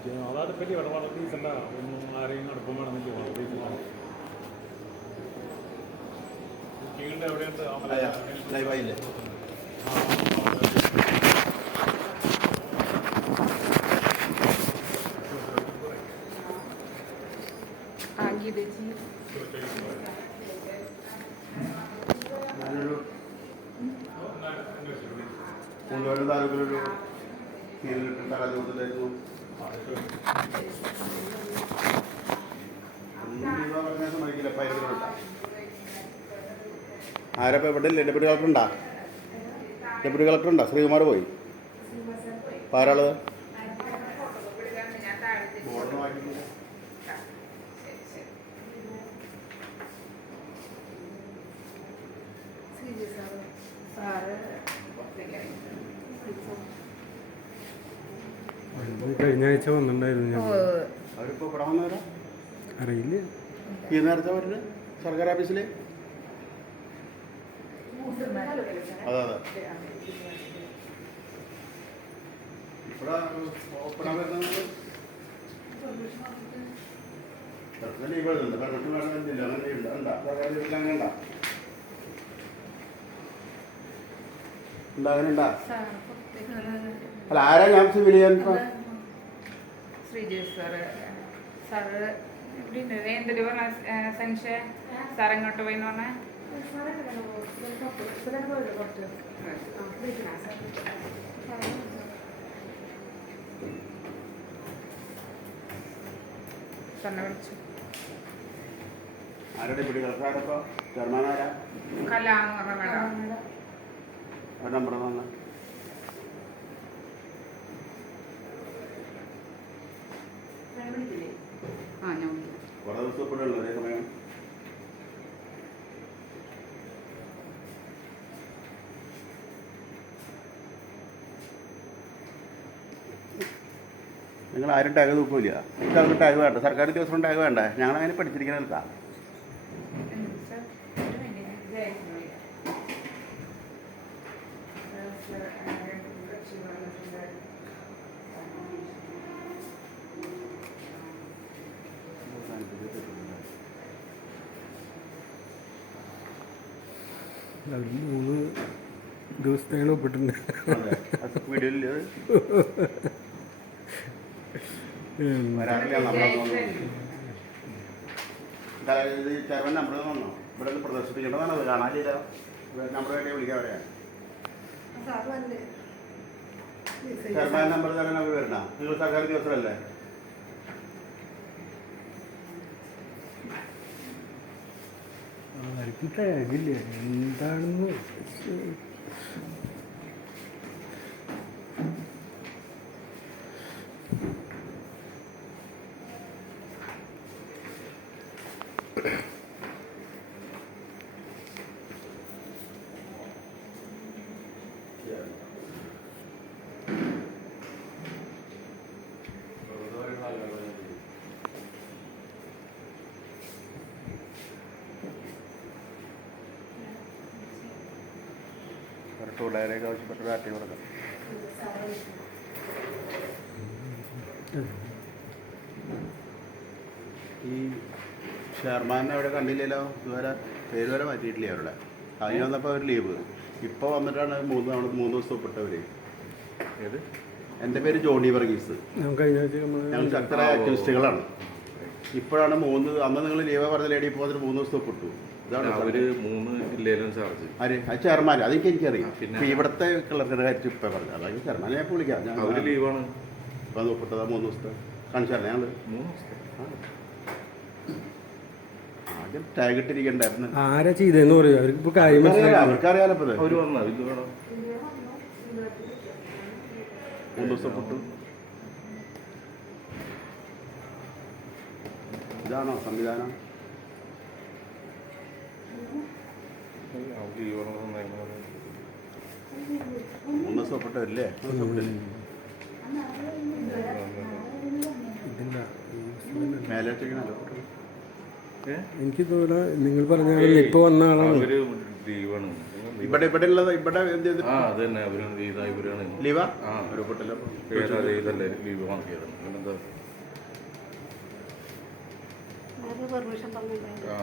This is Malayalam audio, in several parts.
അതാണ് പറ്റി വളരെ ഡീസൻ്റ ഒന്നും ആരെയും അടുപ്പം വേണമെന്നില്ല വളരെ ഡീസൻ്റാണ്. കുക്കിങ്ങിൻ്റെ എവിടെയുണ്ട് ലൈവായില്ലേ? ഞാനൊരു പൂന്തോട്ടം താലൂക്കിലൊരു 7 ലിറ്റർ തറ കൊടുത്തിട്ടായിരുന്നു. സമ്മതിക്കില്ല. 15 രൂപ. ആരപ്പം ഇവിടെ ഇല്ലേ? ഡെപ്യൂട്ടി കളക്ടറുണ്ടാ? ഡെപ്യൂട്ടി കളക്ടറുണ്ടാ? ശ്രീകുമാർ പോയി. ആരാളത്? കഴിഞ്ഞ ആഴ്ച വന്നിട്ടുണ്ടായിരുന്നു. അവരിപ്പോൾ ഇവിടെ വന്നവരാ? അറിയില്ല. ഈ നേരത്തെ വരുന്നത് സർക്കാർ ഓഫീസിൽ? അതെ അതെ. ഇവിടെ ഒപ്പിടാൻ വരുന്നത് ലീവ് എഴുതുന്നുണ്ട്. പെർമിഷൻ വേണമെന്നില്ല. അങ്ങനെ ഉണ്ടാ സർക്കാർ വീട്ടിൽ അങ്ങനെ ഉണ്ടാ അങ്ങനെ ഉണ്ടാ? അല്ല, ആരാ ഞാൻ സിവിലിയൻ? ശ്രീജേഷ് സാറ്. സാറ് എന്തൊരു പറഞ്ഞ സംശയ സാർ എങ്ങോട്ട് പോയിന്ന് പറഞ്ഞ സാറിനെ വിളിച്ചു. ആരുടെ പിടി കളക്കാരപ്പോ? ചെയർമാൻ ആരാ? കലാന്ന് പറഞ്ഞ മേഡം. ഒരു നമ്പർ തന്നെ. കുറേ ദിവസം ഇപ്പോഴുള്ളൂ ഒരേ സമയം. നിങ്ങൾ ആരും ടാഗ് നോക്കൂല. നിങ്ങൾക്ക് ടാഗ് വേണ്ട. സർക്കാർ ദിവസം ടാഗ് വേണ്ടേ? ഞങ്ങളങ്ങനെ പഠിച്ചിരിക്കണ. അവർ 3 ദിവസത്തേക്ക് ഒപ്പിട്ടുണ്ട്. വീഡിയോയിൽ ചെയർമാൻ നമ്പർ തന്നോ? ഇവിടെ ഒന്ന് പ്രദർശിപ്പിക്കേണ്ടതാണ്. അത് കാണാനില്ല. നമ്പർ വേണ്ടി വിളിക്കാൻ പറയാം. ചെയർമാൻ നമ്പർ തരാൻ അവർ വരണ? നിങ്ങൾ സർക്കാർ ദിവസമല്ലേ? ആർക്കും ടാഗില്ല. എന്താണെന്ന് ഡയറക്റ്റ് ആവശ്യപ്പെട്ട ഡാറ്റ കൊടുക്കാം. ഈ ചെയർമാനെ അവിടെ കണ്ടില്ലല്ലോ ഇതുവരെ. പേര് വരെ മാറ്റിയിട്ടില്ല അവരുടെ. അതിന് വന്നപ്പോൾ അവർ ലീവ്. ഇപ്പോൾ വന്നിട്ടാണ് 3 ദിവസം ഒപ്പിട്ടവർ. ഏത്? എൻ്റെ പേര് ജോണി വർഗീസ്. ഞങ്ങൾ ശക്തരായ ആക്ടിവിസ്റ്റുകളാണ്. ഇപ്പോഴാണ് അന്ന് നിങ്ങൾ ലീവ് പറഞ്ഞ ലേഡി ഇപ്പോൾ അതിന് 3 ദിവസം ഒപ്പിട്ടു. അവര് 3 ജില്ലയിലും ചാർജ്. അത് ചെയർമാൻ. അതൊക്കെ എനിക്കറിയാം. പിന്നെ ഇവിടുത്തെ ക്ലർക്കിൻ്റെ കാര്യത്തിൽ ഇപ്പം പറഞ്ഞു. അതായത് ചെയർമാനെ ഞാൻ വിളിക്കാം. അവര് ലീവാണ്. ഇപ്പം അത് ഒപ്പിട്ടതാ 3 ദിവസത്തെ കാണിച്ചാലേ ഞങ്ങൾ 3 ദിവസത്തെ ആദ്യം ടാഗ് ഇട്ടിരിക്കണ്ടായിരുന്നു. ആരാ ചെയ്തെന്ന് പറയും. അവർക്കിപ്പോൾ കാര്യം അവർക്കറിയാലോ. ഇപ്പോൾ അവര് വന്നാ ഇത് വേണം. 3 ദിവസം ഒപ്പിട്ടു. ഇതാണോ സംവിധാനം? മൂന്ന് ദിവസം ഒപ്പിട്ടല്ലേ? മേലെ എനിക്ക് തോന്നുന്നു നിങ്ങൾ പറഞ്ഞ ഇപ്പോൾ വന്ന ആളാണ്. ലീവാണ്. ഇവിടെ ഉള്ളത് ഇവിടെ എന്ത് ചെയ്ത് ആ അത് തന്നെ അവരാണ് ഇവരാണ് ലീവാ ആ ഒരു പൊട്ടല്ലോ പേരത് ഇതല്ലേ ലീവ് വാങ്ങിയതാണ് പിന്നെന്താ പെർമിഷൻ തന്നിട്ടുണ്ടായിരുന്നു. ആ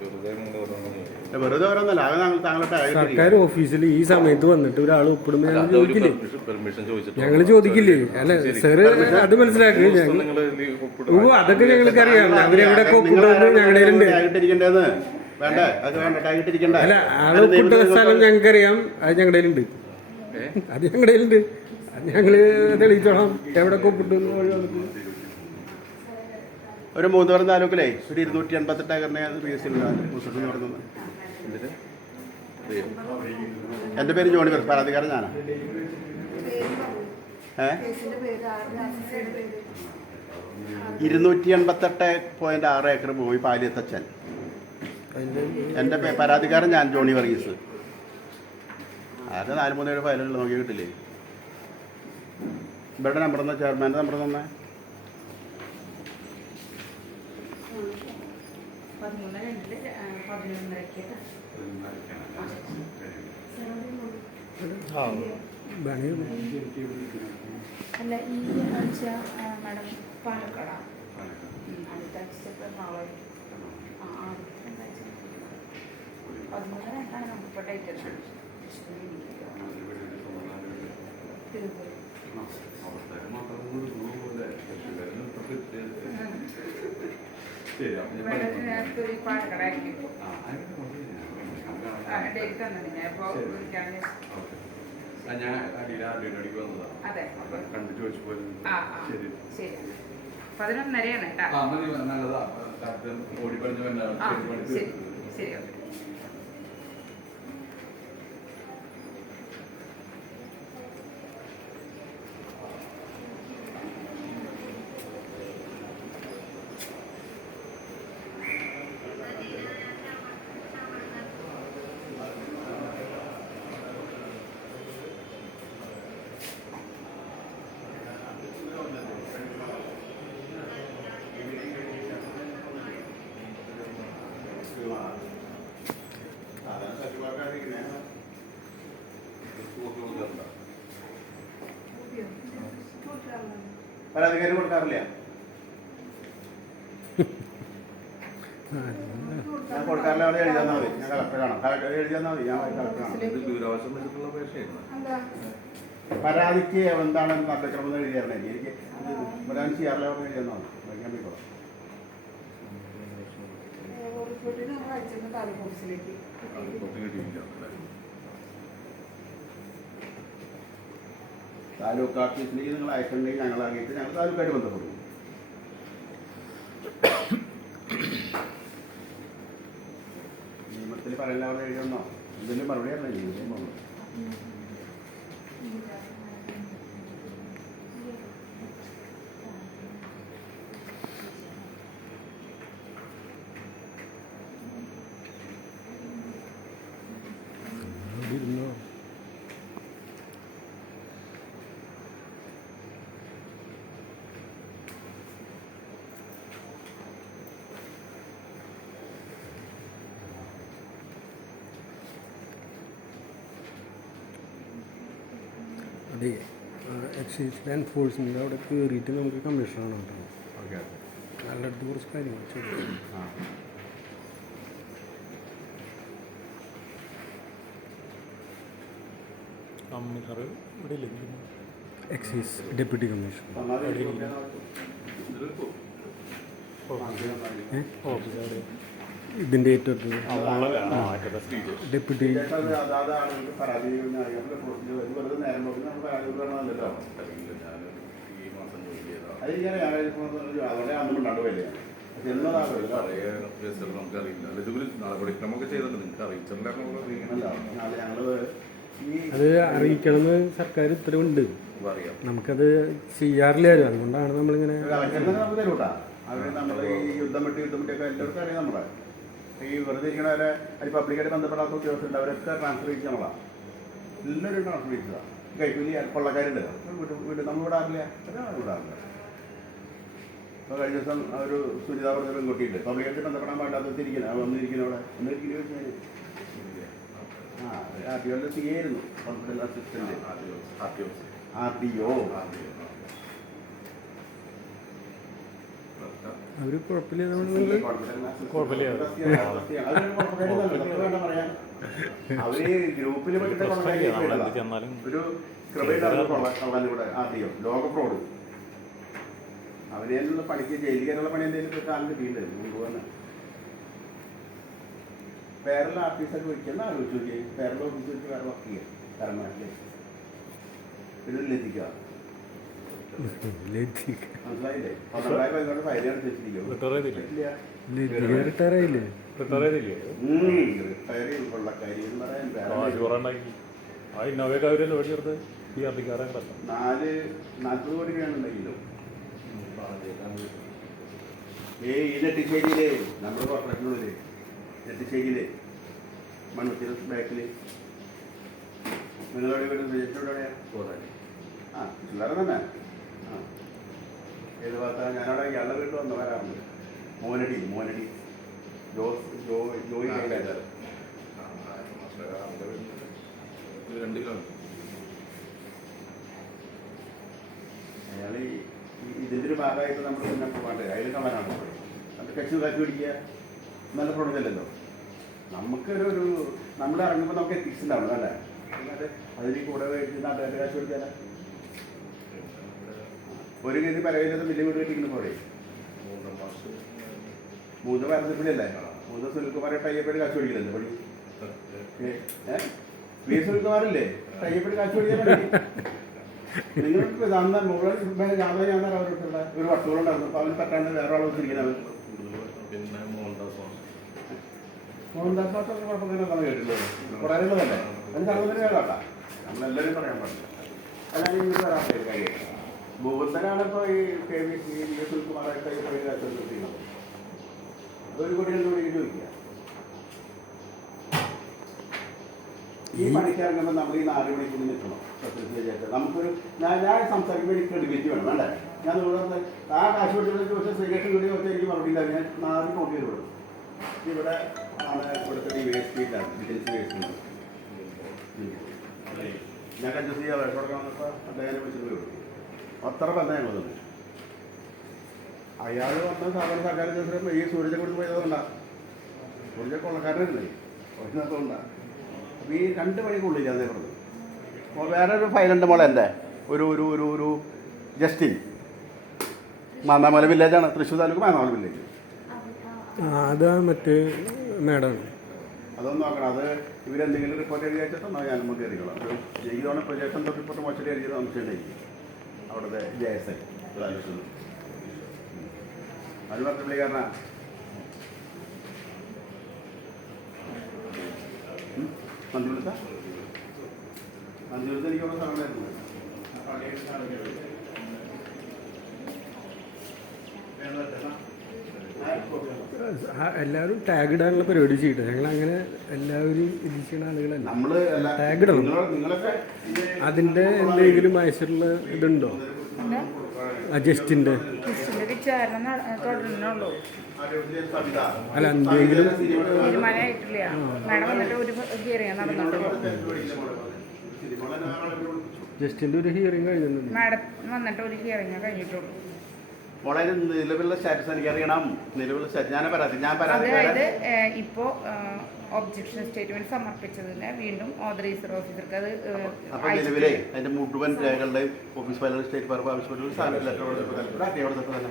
വെറുതെ ഇങ്ങനെ ഓരോന്ന് വെറുതെ ഓരോന്നല്ല അത് താങ്കളുടെ സർക്കാർ ഓഫീസിൽ ഈ സമയത്ത് വന്നിട്ട് ഒരാൾ ഒപ്പിടുമ്പോൾ ഞങ്ങൾ ചോദിക്കില്ലേ? പെർമിഷൻ ചോദിച്ചിട്ട് ഞങ്ങൾ ചോദിക്കില്ലേ? അല്ല സാറ് അത് മനസ്സിലാക്കി ഞങ്ങൾ അതൊക്കെ ഞങ്ങൾക്ക് അറിയാം. അവരെവിടെ ഒപ്പിട്ടത് ഞങ്ങളുടെ ഉണ്ട്. ആയിട്ടിരിക്കേണ്ടത് വേണ്ടേ അത് വേണ്ട ആയിട്ടിരിക്കണ്ട അല്ല ആള് ഒപ്പിട്ട സ്ഥലം ഞങ്ങൾക്കറിയാം. അത് ഞങ്ങളുടെ ഉണ്ട്. അത് ഞങ്ങളുടെ ഉണ്ട്. അത് ഞങ്ങള് തെളിയിച്ചോളാം എവിടെ ഒപ്പിട്ടു. ഒരു മൂന്നുപേർ താലൂക്കിലേ ഒരു 288 ഏക്കറിനെ PSC മുസൂട്ട് നടന്നത്. എൻ്റെ പേര് ജോണി ബർസ്, പരാതിക്കാരൻ ഞാനാ. കേസിന്റെ പേര് അസിസ്റ്റന്റ് പേര് 288.6 ഏക്കർ ഭൂമി പാലിയത്തച്ഛൻ. എൻ്റെ പരാതിക്കാരൻ ഞാൻ ജോണി വർഗീസ്. ആകെ 4-3 ഫയലുകൾ നോക്കി കിട്ടില്ലേ? ഇവരുടെ നമ്പർ തന്നെ, ചെയർമാൻ്റെ നമ്പർ തന്നെ. 13:02 അല്ല ഈ ആഴ്ച മാഡം പാലക്കാടാ. അടുത്ത ആഴ്ച നാളെ 13:02 നമുക്കിപ്പോൾ ഡേറ്റ് പാലക്കാടായിരിക്കും ഡേറ്റ് തന്നെ ഞാൻ ഇപ്പോൾ വിളിക്കാൻ. അതെ ആ ശരി 11:02 കേട്ടോ. ആ ശരി ശരി ഓക്കെ. പരാതിക്കാർ കൊടുക്കാറില്ല. ഞാൻ കൊടുക്കാറില്ല. അവിടെ എഴുതി തന്നാൽ മതി. ഞാൻ കളക്ടർ കാണാം. എഴുതി തന്നാൽ മതി. ഞാൻ കളക്ടർ കാണാം. ദൂരാവശം വെച്ചിട്ടുള്ള പേശയാണ്. പരാതിക്ക് എന്താണ് നടപടിക്രമം എഴുതി തരണേ. എനിക്ക് വരാൻ ചെയ്യാറില്ല. അവിടെ എഴുതി തന്നാൽ മതി. വയ്ക്കാൻ പോയിക്കോളാം. റിപ്പോർട്ടിന് നമ്മൾ അയച്ചിരുന്ന താലൂക്ക് ഓഫീസിലേക്ക് താലൂക്ക് ഓഫീസിലേക്ക് നിങ്ങൾ അയച്ചിട്ടുണ്ടെങ്കിൽ ഞങ്ങൾ അറിയിച്ച് ഞങ്ങൾ താലൂക്കായിട്ട് ബന്ധപ്പെടും. നിയമത്തിൽ പറയില്ല അവിടെ എഴുതണോ എന്തെങ്കിലും മറുപടി അറിയില്ല. നിയമം അതെ എക്സൈസ് എൻഫോഴ്സ്മെൻ്റ് അവിടെ കയറിയിട്ട് നമുക്ക് കമ്മീഷനാണ് ഉണ്ടാവും. ഓക്കെ നല്ല അടുത്ത് കുറച്ച് കാര്യങ്ങൾ ചോദിക്കും. ആ കമ്മീഷണർ ഇവിടെ ഇല്ലെങ്കിൽ എക്സൈസ് ഡെപ്യൂട്ടി കമ്മീഷണർ ഓഫീസർ ഇതിൻ്റെ ഏറ്റവും ഡെപ്യൂട്ടി പരാതി വെറുതെ നേരം നോക്കി നമ്മൾ പരാതി വേണമല്ലോ. ഈ മാസം ജോലി ചെയ്താൽ അതിങ്ങനെ അവിടെ അന്നും ഉണ്ടാവുകയല്ലേ. എന്നതാകുമല്ലോ നമുക്കറിയില്ല. ഇതുപോലെ നടപടിക്രമമൊക്കെ ചെയ്തിട്ടുണ്ട്. നിങ്ങൾക്ക് അറിയിച്ചിട്ടുണ്ടായിരുന്നുള്ള ഞങ്ങൾ ഈ അത് അറിയിക്കണമെന്ന് സർക്കാർ ഉത്തരവുണ്ട്. അറിയാം. നമുക്കത് ചെയ്യാറില്ല. അതുകൊണ്ടാണ് നമ്മളിങ്ങനെ നമുക്ക് തരൂട്ടാ. അവർ നമ്മൾ ഈ യുദ്ധം വെട്ടിയൊക്കെ എല്ലാവർക്കും അറിയാം. നമ്മളെ ഈ വെറുതെ ഇരിക്കണവരെ അത് പബ്ലിക്കായിട്ട് ബന്ധപ്പെടാത്ത ഉദ്യോഗസ്ഥരുണ്ട്. അവരൊക്കെ ട്രാൻസ്ഫർ ചെയ്യിച്ച് നമ്മളാ എല്ലാവരും ട്രാൻസ്ഫർ ചെയ്യിച്ചതാണ്. കൈക്കൂലി കൊള്ളക്കാരുണ്ട്. വീട് നമ്മൾ വിടാറില്ല. വിടാറില്ല. അപ്പോൾ കഴിഞ്ഞ ദിവസം ഒരു സുനിത പറഞ്ഞ പെൺകുട്ടിയുണ്ട്. പബ്ലിക്കായിട്ട് ബന്ധപ്പെടാൻ പാടില്ലാത്ത വന്നിരിക്കണം അവിടെ ഒന്നിരിക്കുന്ന ചോദിച്ചാൽ ആ RDOയുടെ CA ആയിരുന്നു, കോൺഫിഡൻസ് അസിസ്റ്റന്റ്. RDO. അവര് കുഴപ്പമില്ല നമ്മൾ കുഴപ്പമില്ല. അവര് ഗ്രൂപ്പിൽ നമ്മളെന്ത് ചെന്നാലും ഒരു കൂടെ RDO ലോക ഫ്രോഡ് അവരെന്നുള്ള പണിക്ക് ജയിലിൽ കയറുള്ള പണി എന്തെങ്കിലും കാലം കിട്ടിയിട്ടുണ്ട് മുമ്പ് തന്നെ. പേരല ആഫീസൊക്കെ വെക്കുന്ന ആലോചിച്ച് നോക്കി, പേരല ഓഫീസ് വെച്ച് വേറെ വർക്ക് ചെയ്യാം കരമാറ്റില് പിന്നെ ലതിക്കുക മനസ്സിലായില്ലേ? 12,000 ഫയൽ അടച്ച് വെച്ചിരിക്കും. റിട്ടയർ ചെയ്തില്ലേ? റിട്ടയർ ആയില്ലേ? റിട്ടയർ ചെയ്തില്ലേ? റിട്ടയർ ചെയ്ത് കൊള്ളക്കാരി എന്ന് പറയാൻ ചോറുണ്ടാക്കി ആ ഇന്നോവയൊക്കെ അവരല്ലേ ഓടിച്ചെടുത്ത് ഈ അധികാരം കണ്ടല്ലോ. 40 കോടി രൂപയാണുണ്ടെങ്കിലോ ഈ നെട്ടിശ്ശേരിയില് നമ്മുടെ കോർപ്പറേഷനുള്ളില് നെട്ടിശ്ശേരിയില് മണ്ണുത്തിരി ബാക്കില് നിങ്ങളോട് വീട് വിജയിച്ചോടെയാ? ആ പിള്ളേരെ തന്നെ. ആ ഏത് ഭാഗത്താണ്? ഞാനവിടെ ഇയാളുടെ വീട്ടിൽ വന്ന് വരാറുണ്ട്. മോനടി ജോയി കൈകാര്യം. 2 കിലോമീറ്റർ. അയാൾ ഇതിൻ്റെ ഒരു ഭാഗമായിട്ട് നമ്മൾ പിന്നെ പോകാണ്ട് അതിൽ കള്ളനാണ് അത് കച്ചു കാച്ചു പിടിക്കുക നല്ല പ്രൊഡക്റ്റല്ലല്ലോ. നമുക്കൊരു നമ്മൾ ഇറങ്ങുമ്പോൾ നമുക്ക് എത്തിക്സ് ഉണ്ടാവണം അല്ലേ? അല്ലാതെ അതിന് കൂടെ മേടിച്ച് നാട്ടുകാരുടെ കാശ് പിടിച്ചാലേ ഒരു ഗതി പരവില്ലാത്ത വലിയ വീട് കെട്ടിക്കുന്ന പോലെ 3 വരത്തിപ്പിടിയല്ലേ? 3 സുനിൽകുമാരെ ടൈപ്പേട് കാശ് പിടിക്കില്ലല്ലോ പണി. സുനിൽകുമാരല്ലേ ടൈപ്പേട് കാശ് പിടിക്കാൻ പറ്റി? നിങ്ങൾക്ക് അവരുടെ ഒരു വട്ടുകളുണ്ടായിരുന്നു. അപ്പോൾ അവന് പറ്റാണ്ട് വേറെ ആൾ വെച്ചിരിക്കുന്നത്. പിന്നെ മോഹൻദാസ് ഭാഷ കുഴപ്പമില്ല നമ്മൾ കേട്ടിട്ടുള്ളത് പറയാനുള്ളതല്ലേ? അതിന് സർവ്വതിന് കേട്ടാ നമ്മളെല്ലാവരും പറയാൻ പാടില്ല. അല്ലെങ്കിൽ ഇങ്ങനെ വരാൻ കാര്യം ഭൂബന്ധനാണ് ഇപ്പോൾ ഈ സുനിൽകുമാറായിട്ട് നിർത്തിയിരുന്നത്. അതൊരു കോടി 2 കോടി ചോദിക്കുക. ഈ പണിക്കിറങ്ങുമ്പോൾ നമ്മൾ ഈ 4 മണിക്കൂർ നിൽക്കണം. നമുക്കൊരു ഞാൻ സംസാരിക്കുമ്പോൾ എനിക്ക് ക്രെഡിബിലിറ്റി വേണം വേണ്ടേ? ഞാൻ ഇവിടെ ആ കാശ് കൊടുത്തിട്ട് ചോദിച്ചാൽ ശ്രീകൃഷ്ണൻ കൂടി ചോദിച്ചാൽ എനിക്ക് മറുപടി ഇല്ല. ഞാൻ 4 നോട്ട് ചെയ്ത് വിടും. ഇവിടെ ആണ് ഇവിടുത്തെ DYSP ഇല്ലാണ്, വിജിലൻസ് DYSP. ഞാൻ അഡ്ജസ്റ്റ് ചെയ്യാൻ വേഷം കൊടുക്കാൻ വന്നപ്പോൾ അദ്ദേഹം വിളിച്ചിട്ട് വിടും. അത്ര ബന്ധം ഞങ്ങൾ തന്നെ. അയാൾ വന്ന സാധാരണ സർക്കാർ ഉദ്യോഗസ്ഥരും ഈ സൂര്യനെ കൊടുത്ത് പോയതുകൊണ്ടാണ്. സൂര്യ കൊള്ളക്കാരനല്ലേ ഒഴിനകത്തുകൊണ്ടാണ്. അപ്പോൾ ഈ 2 മണിക്കുള്ളില്ല അതേ പറഞ്ഞു. വേറൊരു ഫയലുണ്ട് മോളെ എൻ്റെ ഒരു ഒരു ഒരു ഒരു ജസ്റ്റിൻ മാന്നാമല വില്ലേജാണ്, തൃശ്ശൂർ താലൂക്ക് മാന്നാമല വില്ലേജ്. അതാ മറ്റേ മേഡാണ്. അതൊന്നും നോക്കണം. അത് ഇവരെന്തെങ്കിലും റിപ്പോർട്ട് എഴുതി വെച്ചിട്ടുണ്ടോ? ഞാൻ നമുക്ക് എഴുതിക്കോളാം. ഒരു ജയിലാണ് പ്രൊജക്ഷൻ റിപ്പോർട്ട് മോശം എഴുതിയത് സംശയമുണ്ടായിരിക്കും അവിടുത്തെ JSI ആലോചിച്ചത്. അത് പറഞ്ഞ പുള്ളിക്കാരനാ മന്ത്രിവിളിച്ച എനിക്കുള്ള സ്ഥലമായിരുന്നു. എല്ലാവരും ടാഗ് ഇടാനുള്ള പരിപാടി ചെയ്യട്ടെ. ഞങ്ങൾ അങ്ങനെ എല്ലാവരും ഇത് ചെയ്യുന്ന ആളുകളല്ല. നമ്മള് ടാഗ് ഇടണം. നിങ്ങളൊക്കെ അതിൻ്റെ എന്തെങ്കിലും അയച്ചിട്ടുള്ള ഇതുണ്ടോ? ജസ്റ്റിൻ്റെ വിചാരണ തുടരുന്നുള്ളൂ. അല്ല എന്തെങ്കിലും തീരുമാനമായിട്ടില്ല. മാഡം വന്നിട്ട് ഒരു ഹിയറിംഗ് നടന്നുള്ളൂ. ജസ്റ്റിൻ്റെ ഒരു ഹിയറിംഗ് കഴിഞ്ഞിട്ടുണ്ട്. മാഡം വന്നിട്ട് ഒരു ഹിയറിംഗ് കഴിഞ്ഞിട്ടുള്ളൂ. വളരെ നിലവിലുള്ള സ്റ്റാറ്റസ് എനിക്കറിയണം. നിലവിലുള്ള സ്റ്റാറ്റസ് ഞാൻ അതായത് ഇപ്പോ ഒബ്ജക്ഷൻ സ്റ്റേറ്റ്മെന്റ് സമർപ്പിച്ചതിന് വീണ്ടും ഓതറൈസർ ഓഫീസർക്ക് അത് അപ്പോൾ നിലവിലെ അതിന്റെ മുഴുവൻ രേഖകളുടെയും ഓഫീസ് ഫയലുകൾ സ്റ്റേറ്റ് പർപ്പ് ആവശ്യപ്പെട്ടു സാധനം ലെറ്റർ തന്നെ